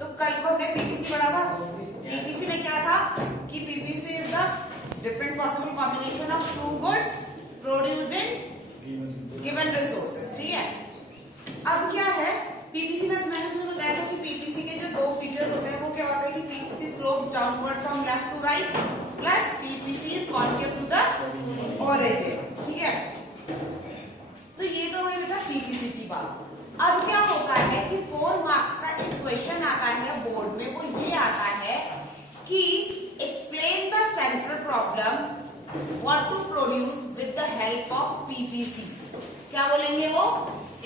तो कल को हमने पीपीसी पढ़ा था। पीपीसी में क्या था कि PPC is the different possible combination of two goods produced in given resources. ठीक है, अब क्या है पीपीसी में मैंने तुम्हें बताया था कि पीपीसी के जो दो फीचर्स होते हैं वो क्या होता है कि PPC slopes downward from left to right plus PPC is concave to the origin. ठीक है, तो ये तो हुई बेटा पीपीसी की बात। अब क्या होता है कि 4 मार्क्स का एक क्वेश्चन आता है बोर्ड में, वो ये आता है कि explain the central problem what to produce with the help of PPC. क्या बोलेंगे वो?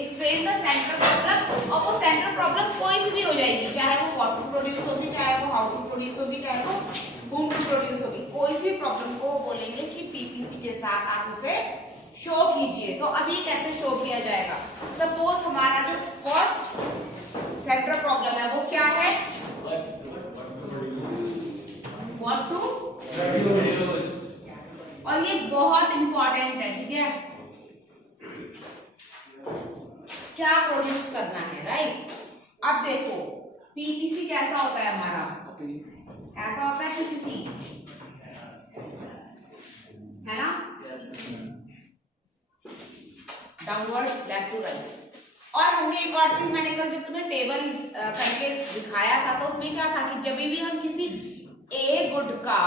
एक्सप्लेन द सेंट्रल प्रॉब्लम, और वो सेंट्रल प्रॉब्लम कोई सी भी हो जाएगी, चाहे वो व्हाट टू प्रोड्यूस होगी, चाहे वो हाउ टू प्रोड्यूस होगी, चाहे वो whom टू प्रोड्यूस होगी, कोई सी प्रॉब्लम को बोलेंगे कि पीपीसी के साथ आप उसे शो कीजिए। तो अभी कैसे शो किया जाएगा? सपोज हमारा जो फर्स्ट सेंट्रल प्रॉब्लम है वो क्या है? व्हाट टू, और ये बहुत इंपॉर्टेंट है। ठीक है, क्या प्रोड्यूस करना है, राइट? अब देखो पीपीसी कैसा होता है हमारा, ऐसा होता है पीपीसी, है ना, डाउनवर्ड लेफ्ट टू राइट। और हमने एक और चीज मैंने कल जब तुम्हें टेबल करके दिखाया था तो उसमें क्या था कि जब भी हम किसी ए गुड का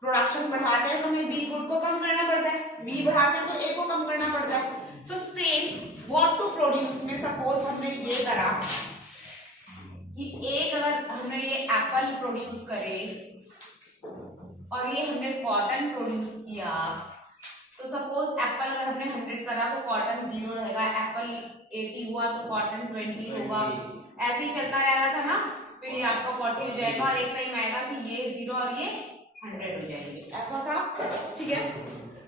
प्रोडक्शन बढ़ाते हैं तो हमें बी गुड को कम करना पड़ता है, बी बढ़ाते हैं तो ए को कम करना पड़ता है। तो सेम व्हाट टू प्रोड्यूस में सपोज हमने ये करा कि एक अगर हमने ये एप्पल प्रोड्यूस करे और ये हमने कॉटन प्रोड्यूस किया, तो सपोज एप्पल अगर हमने 100 करा तो कॉटन 0 रहेगा, एप्पल 80 हुआ तो कॉटन 20 होगा, ऐसे ही चलता रहेगा था ना। फिर ये आपका 40 हो जाएगा और एक टाइम आएगा कि ये 0 और ये 100 हो जाएंगे, ऐसा था। ठीक है,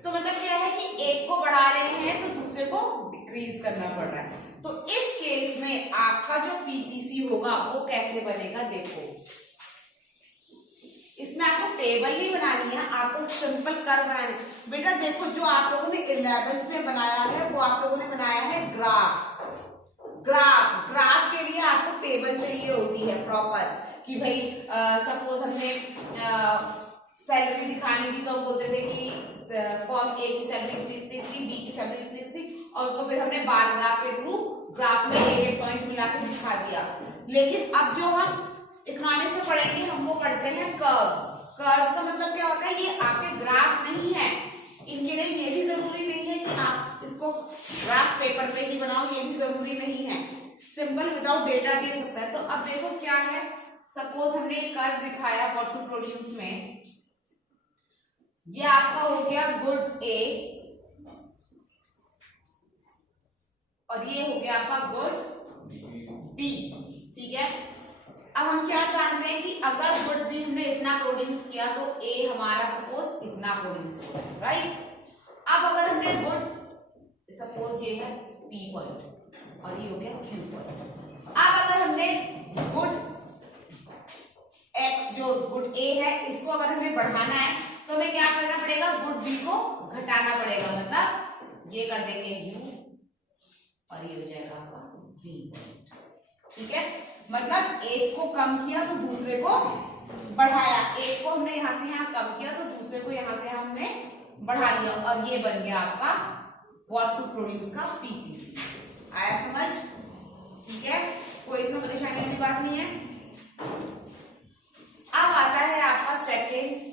तो मतलब क्या है कि एक को बढ़ा रहे हैं तो दूसरे को डिक्रीज करना पड़ रहा है। तो इस केस में आपका जो पीपीसी होगा वो कैसे बनेगा? देखो इसमें आपको टेबल नहीं बनानी है, आपको सिंपल कर्व बनानी है। बेटा देखो जो आप लोगों ने 11th में बनाया है वो आप लोगों ने बनाया है ग्राफ। ग्राफ के लिए आपको टेबल चाहिए होती है प्रॉपर, कि भाई सपोज हमने सैलरी दिखानी थी तो हम बोलते थे कि कौन ए की सैलरी इतनी थी, बी की सैलरी इतनी थी, और उसको फिर हमने बार ग्राफ के थ्रू ग्राफ में एक पॉइंट मिला के दिखा दिया। लेकिन अब जो हम इकोनॉमिक्स में पढ़ेंगे हम वो पढ़ते हैं कर्व्स। कर्व्स का मतलब क्या होता है? ये आपके ग्राफ नहीं है, इनके लिए ये भी जरूरी नहीं है कि आप इसको ग्राफ पेपर पे ही बनाओ, ये भी जरूरी नहीं है, सिंपल विदाउट डेटा भी हो सकता है। तो अब देखो क्या है, सपोज हमने एक कर्व दिखाया व्हाट टू प्रोड्यूस में, ये आपका हो गया गुड ए और ये हो गया आपका गुड बी। ठीक है, अब हम क्या जानते हैं कि अगर गुड बी हमने इतना प्रोड्यूस किया तो ए हमारा सपोज इतना प्रोड्यूस हो रहा है, राइट? अब अगर हमने गुड सपोज ये है पी पॉइंट और ये हो गया क्यू पॉइंट, अब अगर हमने गुड एक्स जो गुड ए है इसको अगर हमें बढ़ाना है तो हमें क्या करना पड़ेगा? गुड बी को घटाना पड़ेगा, मतलब ये कर देंगे यू और ये हो जाएगा आपका बी पॉइंट। ठीक है, मतलब एक को कम किया तो दूसरे को बढ़ाया, एक को हमने यहां से यहां कम किया तो दूसरे को यहां से हमने बढ़ा दिया, और ये बन गया आपका व्हाट टू प्रोड्यूस का पीपीसी। आया समझ? ठीक है, कोई इसमें परेशानी वाली बात नहीं है। अब आता है आपका सेकेंड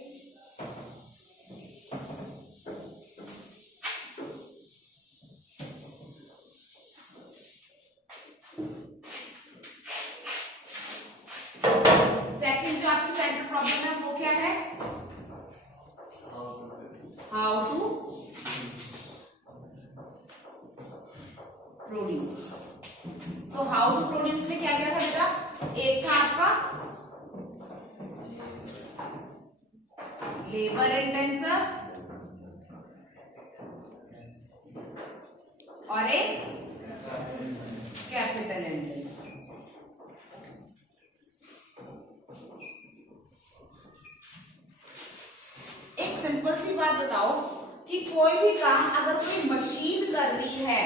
जो आपकी सेंट्रल प्रॉब्लम है वो क्या है? How to produce. तो हाउ टू प्रोड्यूस में क्या क्या था बेटा? एक था आपका लेबर इंटेंसिव और एक कैपिटल इंटेंसिव। सिंपल सी बात बताओ कि कोई भी काम अगर कोई मशीन कर रही है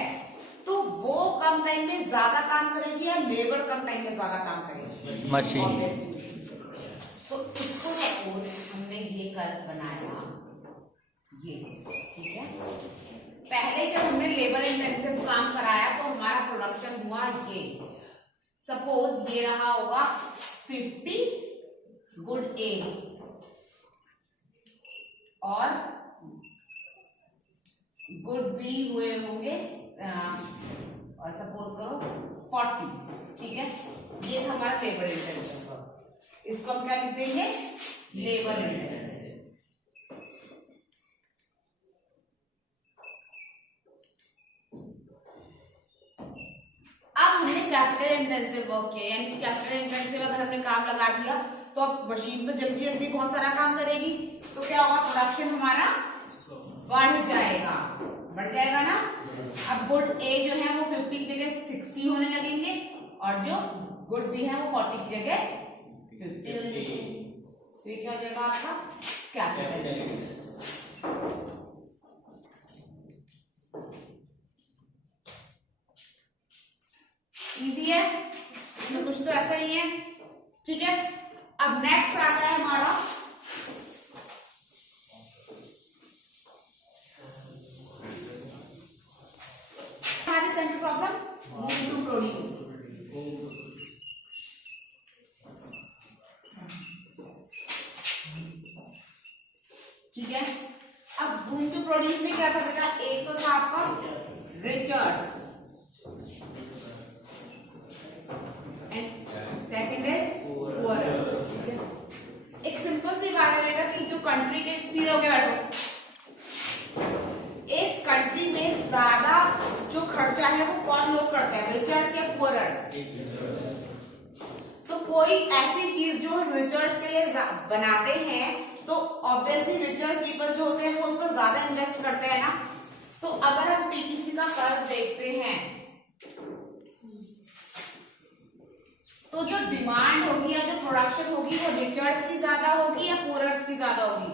तो वो कम टाइम में ज्यादा काम करेगी या लेबर कम टाइम में ज्यादा काम करेगी? मशीन। तो इसको सपोज हमने ये कर्व बनाया, ये ठीक है, पहले जब हमने लेबर इंटेंसिव काम कराया तो हमारा प्रोडक्शन हुआ ये, सपोज ये रहा होगा 50 गुड ए और गुड बी हुए होंगे और सपोज करो 40, ठीक है, ये था हमारा लेबर इंटेंसिव। इसको हम क्या लिख देंगे? Labour intensive. अब हमने कैपिटल इंटेंसिव वर्क किया, यानी कि कैपिटल इंटेंसिव अगर हमने काम लगा दिया तो अब मशीन तो जल्दी जल्दी बहुत सारा काम करेगी, तो क्या होगा? प्रोडक्शन हमारा बढ़ जाएगा, बढ़ जाएगा ना। अब गुड ए जो है वो 50 की जगह 60 होने लगेंगे और जो गुड बी है वो 40 की जगह 50 होने लगेंगे। तो ये क्या हो जाएगा आपका? कैपिटल। इजी है, इसमें कुछ तो ऐसा ही है, ठीक है। अब नेक्स्ट आता है हमारा center problem, move to produce. ठीक है, अब मूव टू प्रोड्यूस में क्या था बेटा? एक तो था आपका रिचर्ड्स सेकंड इज पुअरर। एक सिंपल सी बात है बेटा कि जो कंट्री के, सीधे हो गया बैठो, एक कंट्री में ज्यादा जो खर्चा है वो कौन लोग करते हैं? रिचर्स या पुअरर्स? तो कोई ऐसी चीज जो रिचर्स के लिए बनाते हैं तो ऑब्वियसली रिचर पीपल जो होते हैं वो उस पर ज्यादा इन्वेस्ट करते हैं ना। तो अगर हम पीपीसी का कर्व देखते हैं तो जो डिमांड होगी या जो प्रोडक्शन होगी वो रिचर्स की ज्यादा होगी या पुअरर्स की ज्यादा होगी?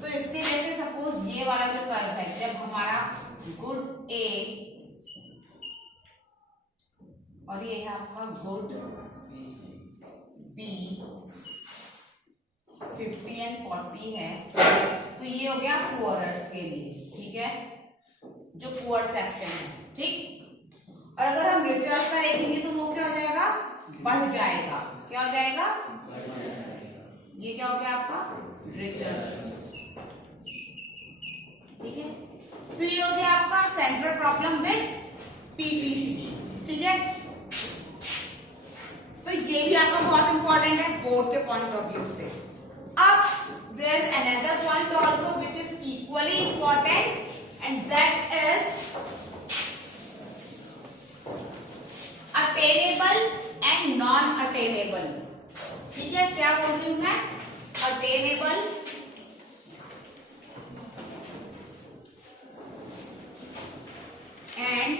तो इसके जैसे सपोज ये वाला जो कर्व है, जब हमारा गुड ए और ये है आपका गुड बी 50 एंड 40 है, तो ये हो गया पुअरर्स के लिए, ठीक है, जो पुअर सेक्शन है, ठीक। और अगर हम रिचर्स का देखेंगे तो वो क्या हो जाएगा? बढ़ जाएगा। क्या हो जाएगा? ये क्या हो गया आपका? रिचर्स, ठीक है। तो ये हो गया आपका सेंट्रल प्रॉब्लम विद पीपीसी, ठीक है। तो ये भी आपका बहुत इंपॉर्टेंट है बोर्ड के पॉइंट ऑफ व्यू से। अब there is another point also which is equally important and that is attainable and non attainable, ठीक है। क्या बोल रही हूं मैं? Attainable and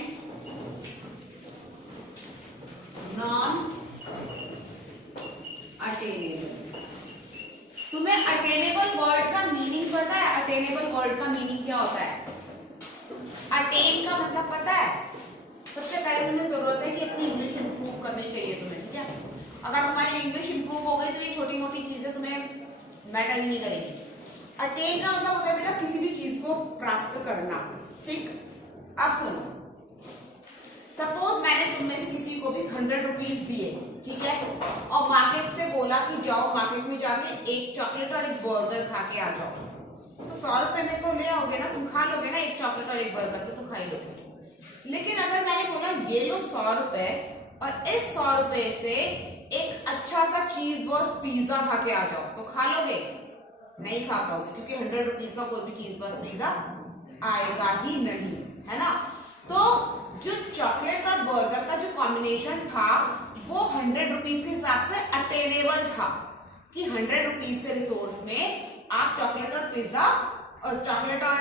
non attainable. तुम्हें अटेनेबल वर्ड का मीनिंग पता है? अटेनेबल वर्ड का मीनिंग क्या होता है? अटेन का मतलब पता है? सबसे पहले तुम्हें जरूरत है कि अपनी इंग्लिश इंप्रूव करनी चाहिए तुम्हें, ठीक है। अगर तुम्हारी इंग्लिश इंप्रूव हो गई तो ये छोटी मोटी चीजें तुम्हें मैटर ही नहीं करेगी। अटेन का मतलब होता है बेटा किसी भी चीज को प्राप्त करना, ठीक। अब सुनो, सपोज मैंने तुम में से किसी को भी 100 रुपीज दिए, ठीक है, और मार्केट से बोला कि जाओ मार्केट में जाके एक चॉकलेट और एक बर्गर खा के आ जाओ, तो 100 रुपए में तो ले आओगे ना, तुम खा लोगे ना एक चॉकलेट और एक बर्गर, तो खा ही लोगे। लेकिन अगर मैंने बोला ये लो 100 रुपए और इस 100 रुपए से एक अच्छा सा चीज बर्स्ट पिज्जा खा के आ जाओ, तो खा लोगे? नहीं खा पाओगे, क्योंकि 100 रुपीज का कोई भी चीज बर्स्ट पिज्जा आएगा ही नहीं, है ना। तो जो चॉकलेट और बर्गर का जो कॉम्बिनेशन था वो 100 रुपीज के हिसाब से अटेनेबल था, कि 100 रुपीज के रिसोर्स में आप चॉकलेट और पिज्जा और चॉकलेट और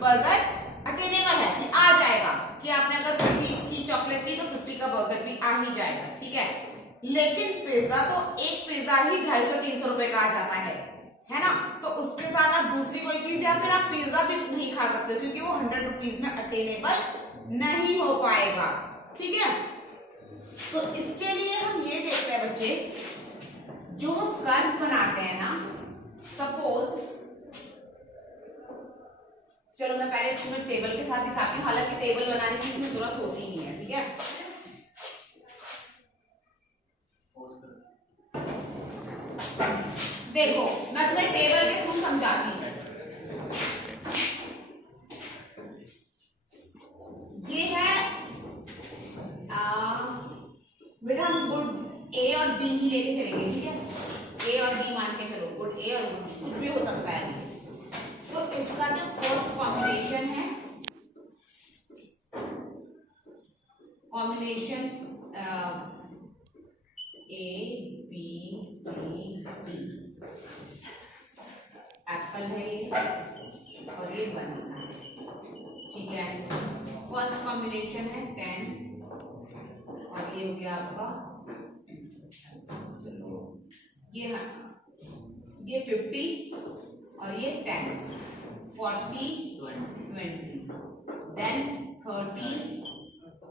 बर्गर अटेनेबल है, कि आ जाएगा, कि आपने अगर 50 की चॉकलेट ली तो 50 का बर्गर भी आ ही जाएगा, ठीक है। लेकिन पिज्जा तो एक पिज्जा ही 250-300 रुपए का आ जाता है ना। तो उसके साथ आप दूसरी कोई चीज या फिर आप पिज्जा भी नहीं खा सकते, क्योंकि वो 100 रुपीज में अटेनेबल नहीं हो पाएगा। ठीक है, तो इसके लिए हम ये देखते हैं बच्चे, जो हम कर्व बनाते हैं ना, सपोज, चलो मैं पहले तुम्हें टेबल के साथ दिखाती हूँ, हालांकि टेबल बनाने की इसमें जरूरत होती नहीं है। ठीक है, देखो मैं तुम्हें टेबल के थ्रू समझाती हूँ। ये है बेटा, हम गुड ए और बी ही लेके चलेंगे। ठीक है, ए और बी मान के चलो, गुड ए और गुड कुछ भी हो सकता है। तो इसका जो फर्स्ट कॉम्बिनेशन है, combination A B C D, apple है ये और ये बनाना है। ठीक है, फर्स्ट कॉम्बिनेशन है 10 और ये हो गया आपका, चलो ये 50 और ये 10, 40 20, देन 30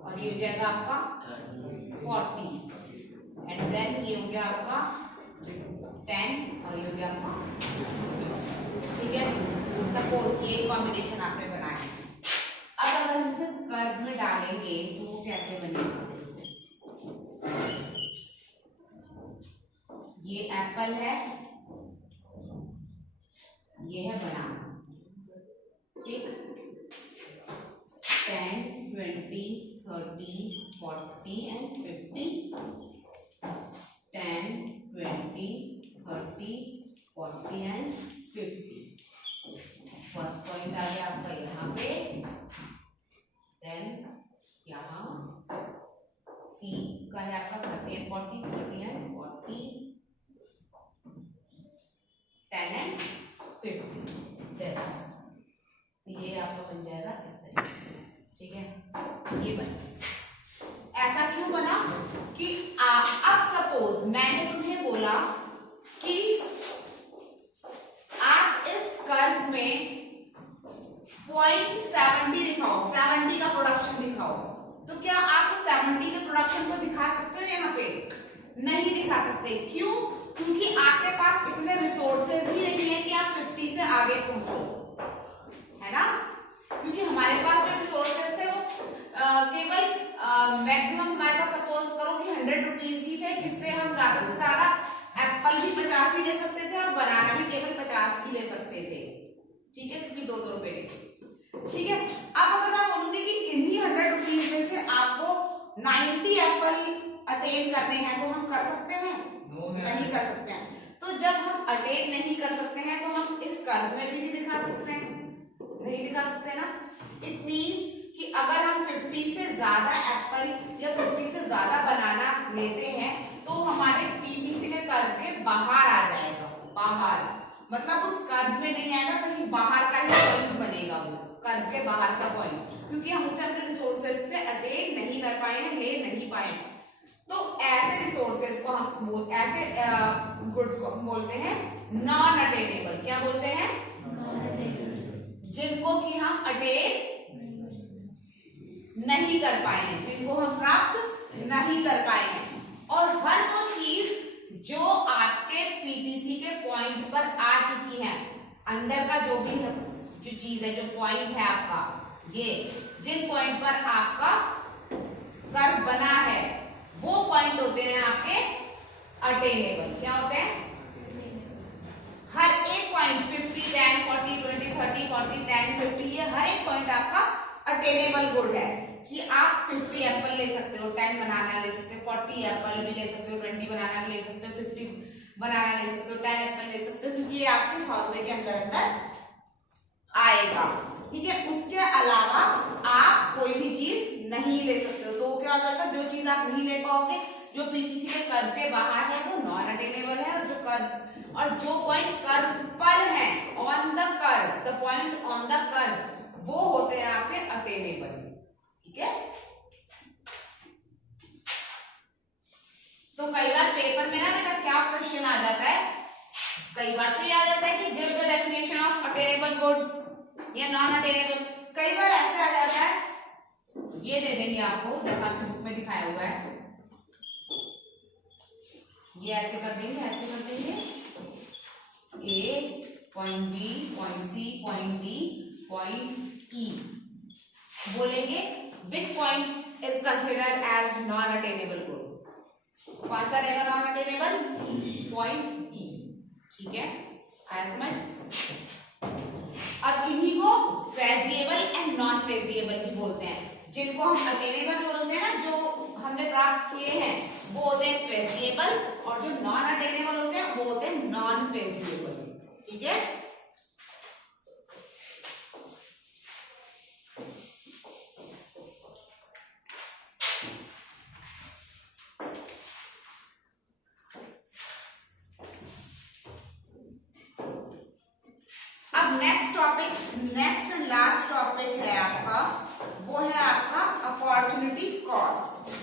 और ये हो जाएगा आपका 40, एंड देन ये हो गया आपका 10 और ये हो गया आपका। ठीक है, सपोज ये कॉम्बिनेशन आपने बनाया। अब अगर हम इसे कर्व में डालेंगे तो वो कैसे बनेगा? ये एप्पल है, ये है बनाना। ठीक, 10 20 30 40 एंड 50, 10 20 30 40 एंड 50। फर्स्ट पॉइंट आ गया आपका यहाँ पे, देन यहाँ सी का है आपका 30 एंड 40, 30 एंड 40, 10 एंड 50। तो ये आपका बन जाएगा इस तरीके से। ठीक है, ये बन, ऐसा क्यों बना कि अब सपोज मैंने तुम्हें बोला कि आप इस कर्व में पॉइंट 70 दिखाओ, 70 का प्रोडक्शन दिखाओ, तो क्या आप 70 के प्रोडक्शन को दिखा सकते हो? यहाँ पे नहीं दिखा सकते। क्यों? क्योंकि आपके पास इतने रिसोर्सेज ही नहीं है कि आप 50 से आगे पहुंचो, है ना? क्योंकि हमारे पास जो रिसोर्सेज थे वो केवल मैक्सिमम हमारे पास सपोज करो कि 100 रुपीज ही थे, जिससे हम ज्यादा से ज्यादा एप्पल भी 50 ही ले सकते थे और बनाना भी केवल 50 ही ले सकते थे। ठीक है, क्योंकि 2-2 रुपए के। ठीक है, अब अगर मैं बोलूंगी कि इन्हीं 100 रुपीज में से आपको 90 एप्पल अटेन करने हैं, तो हम कर सकते हैं? नहीं कर सकते हैं। तो जब हम अटेन नहीं कर सकते हैं तो हम इस कर्व में भी नहीं दिखा सकते हैं, नहीं दिखा सकते ना। इट मींस कि अगर हम 50 से ज्यादा एप्पल या 50 से ज्यादा बनाना लेते हैं तो हमारे पीपीसी में कर्व के बाहर आ जाएगा। बाहर मतलब उस कर्व में नहीं आएगा, कहीं बाहर का ही पॉइंट बनेगा, वो कर्व के बाहर का पॉइंट, क्योंकि हम उसे अपने रिसोर्सेज से अटेन नहीं कर पाए हैं, ले नहीं पाए। तो ऐसे रिसोर्सेज को हम ऐसे गुड्स को बोलते हैं नॉन अटेनेबल। क्या बोलते हैं? जिनको कि हम अटेन नहीं कर पाए हैं, जिनको हम प्राप्त नहीं कर पाए हैं। और हर वो चीज जो आपके पीपीसी के पॉइंट पर आ चुकी है, अंदर का जो भी है, जो चीज है, जो पॉइंट है आपका, ये जिन पॉइंट पर आपका कर्व बना है वो पॉइंट होते हैं आपके अटेनेबल। क्या होते हैं? हर एक पॉइंट 50 10 40 20 30 40 10 50, ये हर एक पॉइंट आपका अटेनेबल गुड है कि आप 50 एप्पल ले सकते हो, 10 बनाना ले सकते हो, 40 एप्पल भी ले सकते हो, 20 बनाना ले सकते हो, 50 बनाना ले सकते हो, 10 एप्पल ले सकते हो, क्योंकि ये आपके 100 रुपए के अंदर अंदर आएगा। ठीक है, उसके अलावा आप कोई भी चीज नहीं ले सकते हो। तो क्या होगा, जो चीज आप नहीं ले पाओगे, जो पीपीसी के कर्व के बाहर है, वो नॉन अटेनेबल है, और जो कर्व और जो पॉइंट कर्व पर है, on the curve, the point on the curve, वो होते हैं आपके अटेनेबल। ठीक है, तो कई बार पेपर में ना बेटा क्या क्वेश्चन आ जाता है, कई बार तो ये आ जाता है कि give the definition of attainable goods या नॉन अटेनेबल। कई बार ऐसे आ जाता है ये दे देंगे आपको जैसा आपकी बुक में दिखाया हुआ है, ये ऐसे कर देंगे, ऐसे कर देंगे, A point B, point C, point D, point E. बोलेंगे which point is considered as non attainable good. कौन सा रहेगा नॉन अटेनेबल? पॉइंट ई। ठीक है, आया समझ? अब इन्हीं को फेजिएबल एंड नॉन फेजिएबल भी बोलते हैं। जिनको हम अटेनेबल बोलते हैं ना, जो हमने प्राप्त किए हैं, वो होते हैं फेजिएबल, और जो नॉन अटेनेबल होते हैं वो होते हैं नॉन फेजिएबल। ठीक है, अब नेक्स्ट एंड लास्ट टॉपिक है आपका, वो है आपका अपॉर्चुनिटी कॉस्ट।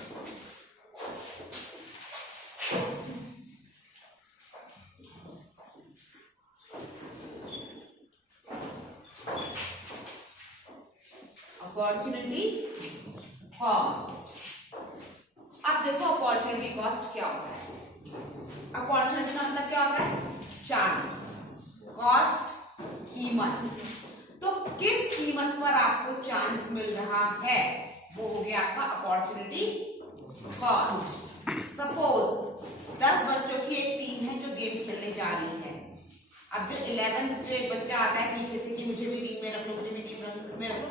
Opportunity cost. अब देखो अपॉर्चुनिटी कॉस्ट क्या होता है। अपॉर्चुनिटी का मतलब क्या होता है? चांस। कॉस्ट कीमत। तो किस कीमत पर आपको चांस मिल रहा है वो हो गया आपका अपॉर्चुनिटी कॉस्ट। सपोज 10 बच्चों की एक टीम है जो गेम खेलने जा रही है। अब जो 11th जो एक बच्चा आता है पीछे से कि मुझे भी टीम में रख लो, मुझे भी टीम में रख लो,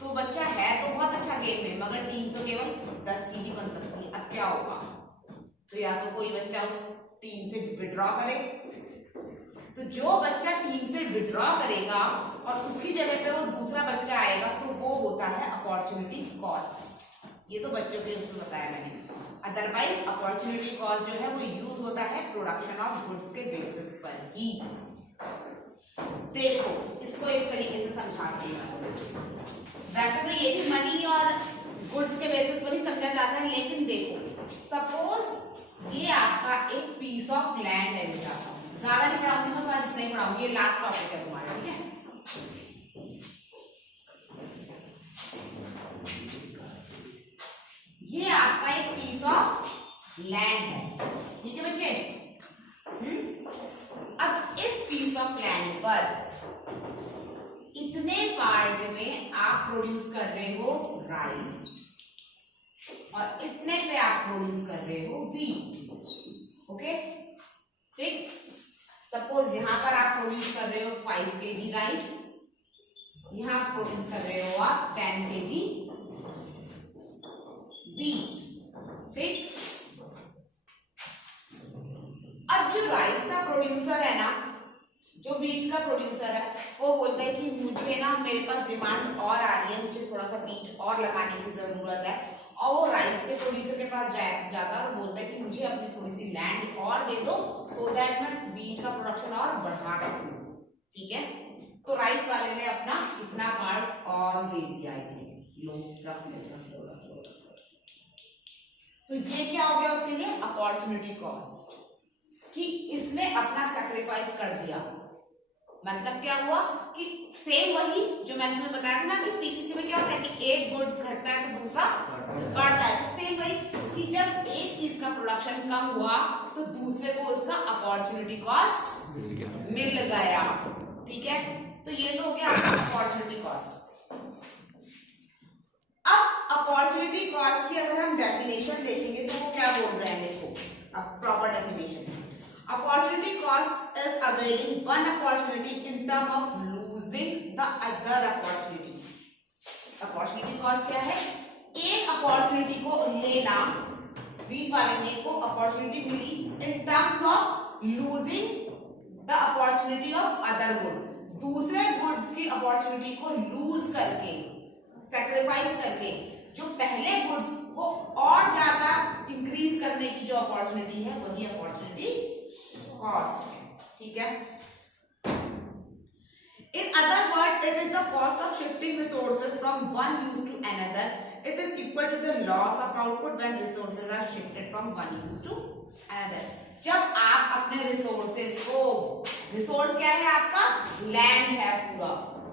तो बच्चा है तो बहुत अच्छा गेम में, मगर टीम तो केवल 10 की ही बन सकती है। अब क्या होगा? तो या तो कोई बच्चा उस टीम से विड्रॉ करे, तो जो बच्चा टीम से विड्रॉ करेगा और उसकी जगह पे वो दूसरा बच्चा आएगा, तो वो होता है अपॉर्चुनिटी कॉस्ट। ये तो बच्चों के उसमें बताया मैंने। अदरवाइज अपॉर्चुनिटी कॉस्ट जो है वो यूज होता है प्रोडक्शन ऑफ गुड्स के बेसिस पर ही। देखो इसको एक तरीके से समझाते हैं। वैसे तो ये भी मनी और गुड्स के बेसिस पर ही समझा जाता है, लेकिन देखो सपोज ये आपका एक पीस ऑफ लैंड है। ज्यादा नहीं पढ़ाऊंगी, बस आज इतना ही पढ़ाऊंगी, ये लास्ट टॉपिक है तुम्हारा। ठीक है, ये आपका एक पीस ऑफ लैंड है। ठीक है बच्चे? अब इस पीस ऑफ लैंड पर इतने पार्ट में आप प्रोड्यूस कर रहे हो राइस, और इतने पे आप प्रोड्यूस कर रहे हो व्हीट। ओके, ठीक। सपोज यहां पर आप प्रोड्यूस कर रहे हो 5 kg राइस, यहां प्रोड्यूस कर रहे हो आप 10 kg व्हीट। ठीक। अब जो राइस का प्रोड्यूसर है ना, जो व्हीट का प्रोड्यूसर है, वो बोलता है कि मुझे ना, मेरे पास डिमांड और आ रही है, मुझे थोड़ा सा व्हीट और लगाने की जरूरत है, और वो राइस के प्रोड्यूसर के पास जाता है और बोलता है कि मुझे अपनी थोड़ी सी लैंड और दे दो, सो दैट मैं व्हीट का प्रोडक्शन और बढ़ा सकूं। ठीक है, तो राइस वाले ने अपना इतना पार्ट और दे दिया इसे। तो ये क्या हो गया उसके लिए? अपॉर्चुनिटी कॉस्ट, कि इसने अपना सैक्रिफाइस कर दिया। मतलब क्या हुआ कि सेम वही जो मैंने तुम्हें बताया था ना कि पीपीसी में क्या होता है कि एक गुड्स घटता है तो दूसरा बढ़ता है। तो सेम वही कि जब एक चीज का प्रोडक्शन कम हुआ तो दूसरे को उसका अपॉर्चुनिटी कॉस्ट मिल गया। ठीक है, तो ये तो हो गया अपॉर्चुनिटी कॉस्ट। अब अपॉर्चुनिटी कॉस्ट की अगर हम डेफिनेशन देखेंगे तो वो क्या बोल रहे हैं? देखो अब proper definition, opportunity cost is availing one opportunity in term of losing the other opportunity. Opportunity cost क्या है? एक opportunity को लेना, वीक वाले को opportunity milli in terms of losing the opportunity of other good. दूसरे goods की opportunity को lose करके, sacrifice करके, जो पहले goods को और ज्यादा increase करने की जो opportunity है वही opportunity cost है। ठीक है, in other words it is the cost of shifting resources from one use to another. It is equal to the loss of output when resources are shifted from one use to another. जब आप अपने resources को, resource क्या है आपका? Land है पूरा,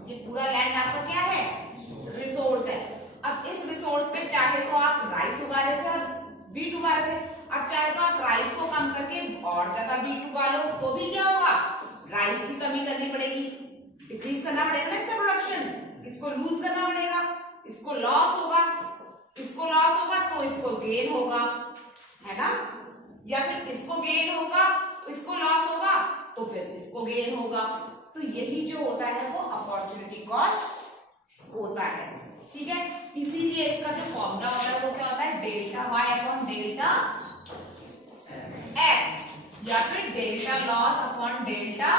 ये पूरा लैंड आपका क्या है? रिसोर्स है। अब इस रिसोर्स पे चाहे तो आप राइस उगा रहे थे और बीट उगा रहे थे, अब चाहे तो आप राइस को कम करके और ज्यादा बीट उगा लो, तो भी क्या होगा, राइस की कमी करनी पड़ेगी, डिक्रीज करना पड़ेगा ना इसका प्रोडक्शन, इसको लूज करना पड़ेगा, इसको लॉस होगा, इसको लॉस होगा तो इसको गेन होगा, है ना, या फिर इसको गेन होगा, इसको लॉस होगा तो फिर इसको गेन होगा। तो यही जो होता है वो अपॉर्चुनिटी कॉस्ट होता है, ठीक है। इसीलिए इसका जो फॉर्मूला होता है वो क्या होता है, delta Y upon delta X या फिर delta loss upon delta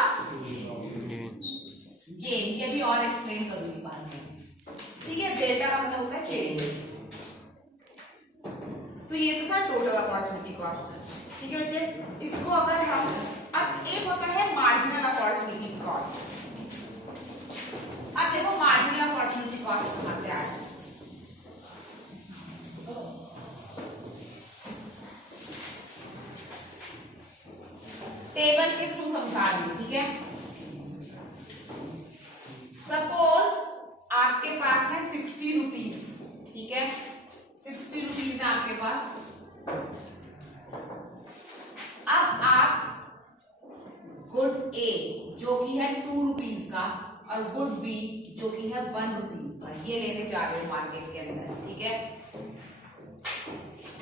gain. ये भी और एक्सप्लेन करूंगी बाद में, ठीक है। डेल्टा का मतलब होता है चेंजेस। तो ये तो था टोटल अपॉर्चुनिटी कॉस्ट, ठीक है बच्चे। इसको अगर हम, अब एक होता है मार्जिनल अपॉर्चुनिटी कॉस्ट। अब देखो मार्जिनल अपॉर्चुनिटी कॉस्ट कहां से आया, टेबल के थ्रू समझा रही हूं, ठीक है। सपोज आपके पास है 60 रुपीज, ठीक है, 60 रुपीज है आपके पास। अब आप गुड ए जो कि है 2 रुपीज का और गुड बी जो कि है 1 रुपीज का, ये लेने जा रहे हो मार्केट के अंदर, ठीक है।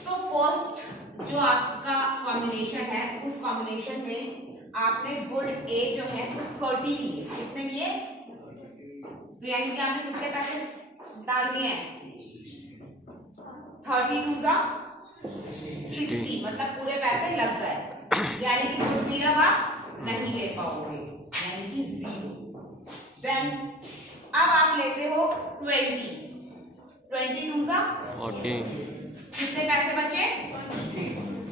तो फर्स्ट जो आपका कॉम्बिनेशन है, उस कॉम्बिनेशन में आपने गुड ए जो है 30 लिए, कितने लिए, तो यानी कि आपने कितने पैसे डाल दिए हैं, 32 जा 60, मतलब पूरे पैसे लग गए, यानी कि गुड बी अब आप नहीं ले पाओगे, यानी कि 0। देन अब आप लेते हो 20, 22 जा 40, कितने पैसे बचे,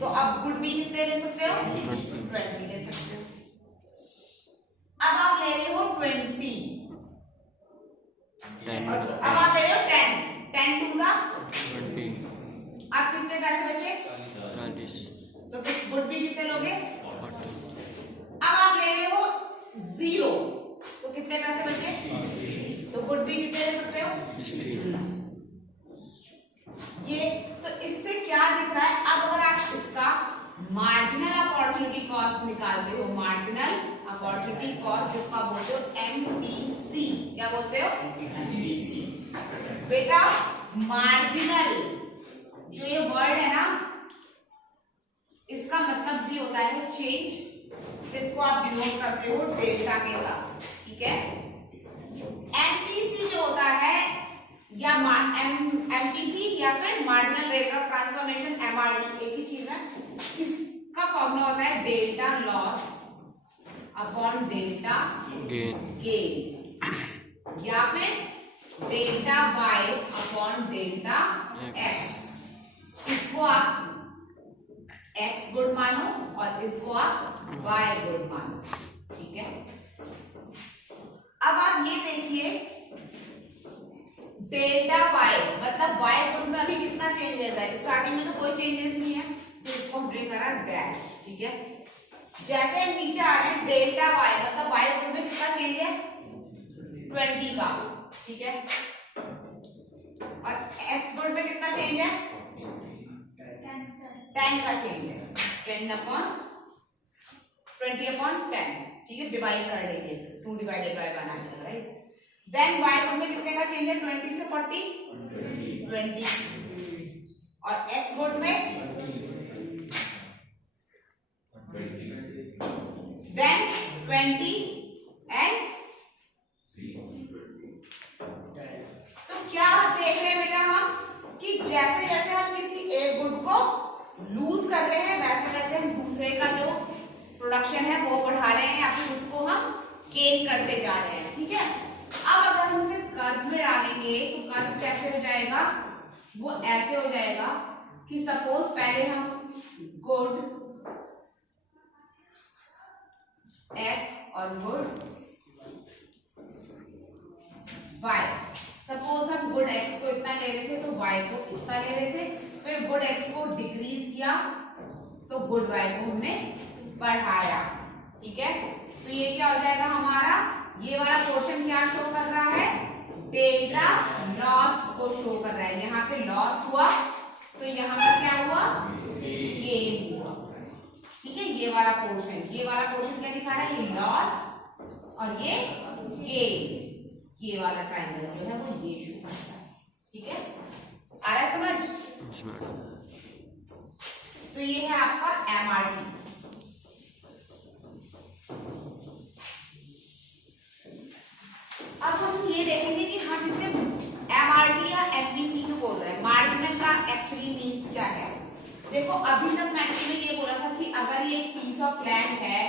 तो अब गुड बी कितने ले सकते हो, 20 ले सकते हो। अब आप ले रहे हो 20, अब आप ले रहे हो 10, 10 2 जा 20, अब कितने पैसे बचे, 40, तो गुड बी कितने लोगे, 40। अब आप ले रहे हो 0, तो कितने पैसे बचे, तो गुड बी कितने ले सकते हो, 60। ये तो इससे क्या दिख रहा है, अब अगर आप इसका मार्जिनल अपॉर्चुनिटी कॉस्ट निकालते हो, मार्जिनल अपॉर्चुनिटी कॉस्ट जिसको आप बोलते हो एमपीसी, क्या बोलते हो बेटा, मार्जिनल जो ये वर्ड है ना, इसका मतलब भी होता है चेंज, जिसको आप डिनोट करते हो डेल्टा के साथ, ठीक है। एमपीसी जो होता है या एमपीसी या फिर marginal rate of transformation, MRT एक ही चीज है। इसका फॉर्मूला होता है delta loss upon delta gain या फिर delta Y upon delta X. इसको आप एक्स गुड मानो और इसको आप वाई गुड मानो, ठीक है। अब आप ये देखिए डेल्टा वाई मतलब वाई गुड में अभी कितना चेंजेस है, स्टार्टिंग में तो कोई चेंजेस नहीं है, तो इसको हम ब्रेक करा डैश, ठीक है। जैसे हम नीचे आ रहे हैं डेल्टा वाई मतलब वाई गुड में कितना चेंज है, 20 का, ठीक है, और एक्स गुड में कितना चेंज है, 10 का चेंज है, 10 अपॉन 20 अपॉन 10, ठीक है, डिवाइड कर देंगे, 2 डिवाइडेड बाय 1 आ जाएगा, राइट। देन वाई गुड में कितने का चेंज है, 20 से 40, 20, और एक्स गुड में देन 20 एंड, तो क्या देख रहे हैं बेटा हम कि जैसे जैसे हम किसी एक गुड को लूज कर रहे हैं वैसे वैसे हम दूसरे का जो प्रोडक्शन है वो बढ़ा रहे हैं या फिर उसको हम गेन करते जा रहे हैं, ठीक है। अब अगर हम इसे कर्व में डालेंगे तो कर्व कैसे हो जाएगा, वो ऐसे हो जाएगा कि सपोज पहले हम गुड एक्स और गुड वाई, सपोज हम गुड एक्स को इतना ले रहे थे तो वाई को इतना ले रहे थे, फिर गुड एक्स को डिक्रीज किया तो गुड वाई को हमने बढ़ाया, ठीक है। तो ये क्या हो जाएगा हमारा, ये वाला पोर्शन क्या शो कर रहा है, डेल्टा लॉस को शो कर रहा है। यहाँ पे लॉस हुआ तो यहाँ पर क्या हुआ, गेन हुआ। ठीक है, ये वाला पोर्शन क्या दिखा रहा है, ये लॉस और ये गेन। ये वाला ट्रायंगल जो है वो ये शो करता है। ठीक है, आ रहा है समझ? तो ये है आपका MRT। अब हम ये देखेंगे कि हम इसे MRT या MVC क्यों बोल रहे हैं। मार्जिनल का एक्चुअली मीन्स क्या है? देखो अभी तक मैंने ये बोला था कि अगर ये एक पीस ऑफ लैंड है,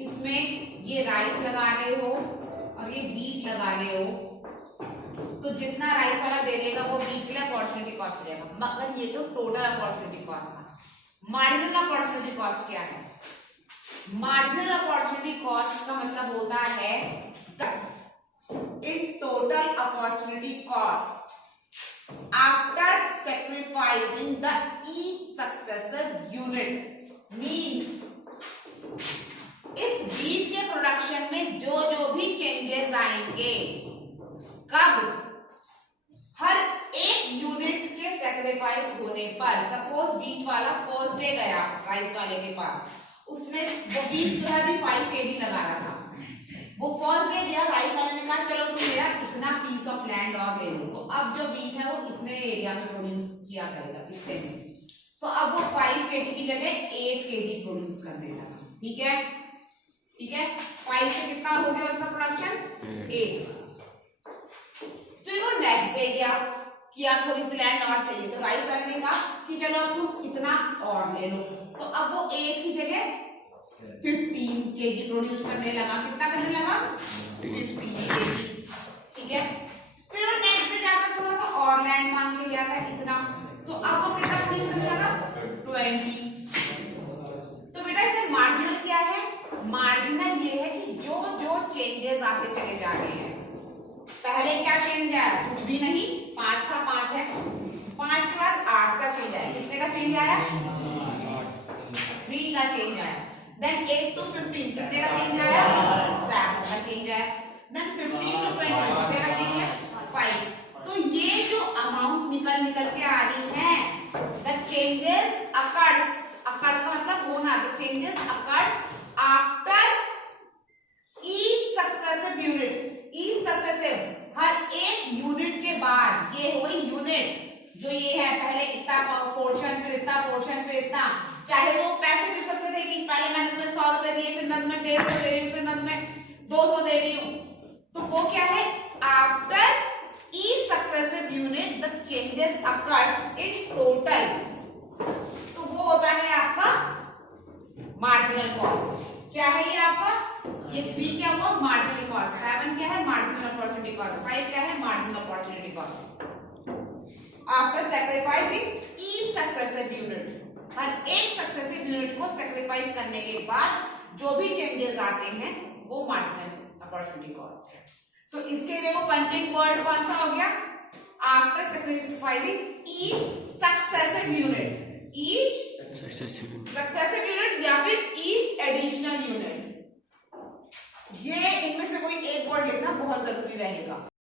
इसमें ये राइस लगा रहे हो और ये बीट लगा रहे हो, तो जितना राइस वाला दे देगा वो बीट के लिए अपॉर्चुनिटी कॉस्ट रहेगा, मगर ये तो टोटल अपॉर्चुनिटी कॉस्ट था। मार्जिनल अपॉर्चुनिटी कॉस्ट क्या है? मार्जिनल अपॉर्चुनिटी कॉस्ट का मतलब होता है in total opportunity cost after sacrificing the each successive unit means इस बीट के प्रोडक्शन में जो भी चेंजेस आएंगे, कब? हर एक यूनिट के सेक्रीफाइस होने पर। सपोज बीट वाला फर्स्ट डे गया राइस वाले के पास, उसने वो बीट जो है अभी 5 kg लगा रहा था, वो फर्स्ट डे गया, राइस वाले ने कहा चलो तुम मेरा इतना पीस ऑफ लैंड और ले लो, तो अब जो बीट है वो इतने एरिया में प्रोड्यूस किया करेगा, कितने में, तो अब वो 5 kg की जगह 8 kg प्रोड्यूस करने लगा। ठीक है, ठीक है, 5 से कितना हो गया उसका प्रोडक्शन, 8। फिर वो नेक्स्ट डे गया कि यार थोड़ी सी लैंड और चाहिए, तो राइस वाले ने कहा कि चलो अब तुम इतना और ले लो, तो अब वो 8 की जगह 15 kg प्रोड्यूस करने लगा। कितना करने लगा, 15 kg। ठीक है, फिर वो नेक्स्ट डे जाकर थोड़ा सा और लैंड मांग के लिया था इतना, तो अब वो कितना प्रोड्यूस करने लगा, 20। तो बेटा इसमें मार्जिनल क्या है? मार्जिनल ये है कि जो चेंजेस आते चले जा रहे हैं। पहले क्या चेंज आया, कुछ भी नहीं, 5 था 5 है, 5 के बाद 8 का चेंज आया। कितने का चेंज आया, 3 का चेंज आया। देन 8 to 15 कितने का चेंज आया, 7 का चेंज आया। देन 15 to 20 कितने का चेंज है, 5। तो ये जो अमाउंट निकल के आ रही है, द चेंजेस अकर्स का मतलब होना, the changes occurs after each successive unit. Each successive हर एक यूनिट के बाद, ये हो गई यूनिट, जो ये है पहले इतना पोर्शन, फिर इतना पोर्शन, फिर इतना। चाहे वो पैसे दे सकते थे कि पहले मैंने तुम्हें 100 रुपए दिए, फिर मैं तुम्हें 150 दे रही हूँ, फिर मैं तुम्हें 200 दे रही हूँ, तो वो क्या है, after each successive unit the changes occurs in total, तो वो होता है आपका मार्जिनल कॉस्ट। क्या है ये आपका, ये 3 क्या हुआ, मार्जिनल कॉस्ट, 7 क्या है, मार्जिनल अपॉर्चुनिटी कॉस्ट, 5 क्या है, marginal opportunity cost. After sacrificing each successive unit, हर एक सक्सेसिव यूनिट को सैक्रिफाइस करने के बाद जो भी चेंजेस आते हैं वो मार्जिनल अपॉर्चुनिटी कॉस्ट है। तो इसके लिए वो पंचिंग वर्ड कौन सा हो गया, after sacrificing each successive unit, each successive unit या फिर ईच एडिशनल यूनिट। ये इनमें से कोई एक वर्ड लिखना बहुत जरूरी रहेगा।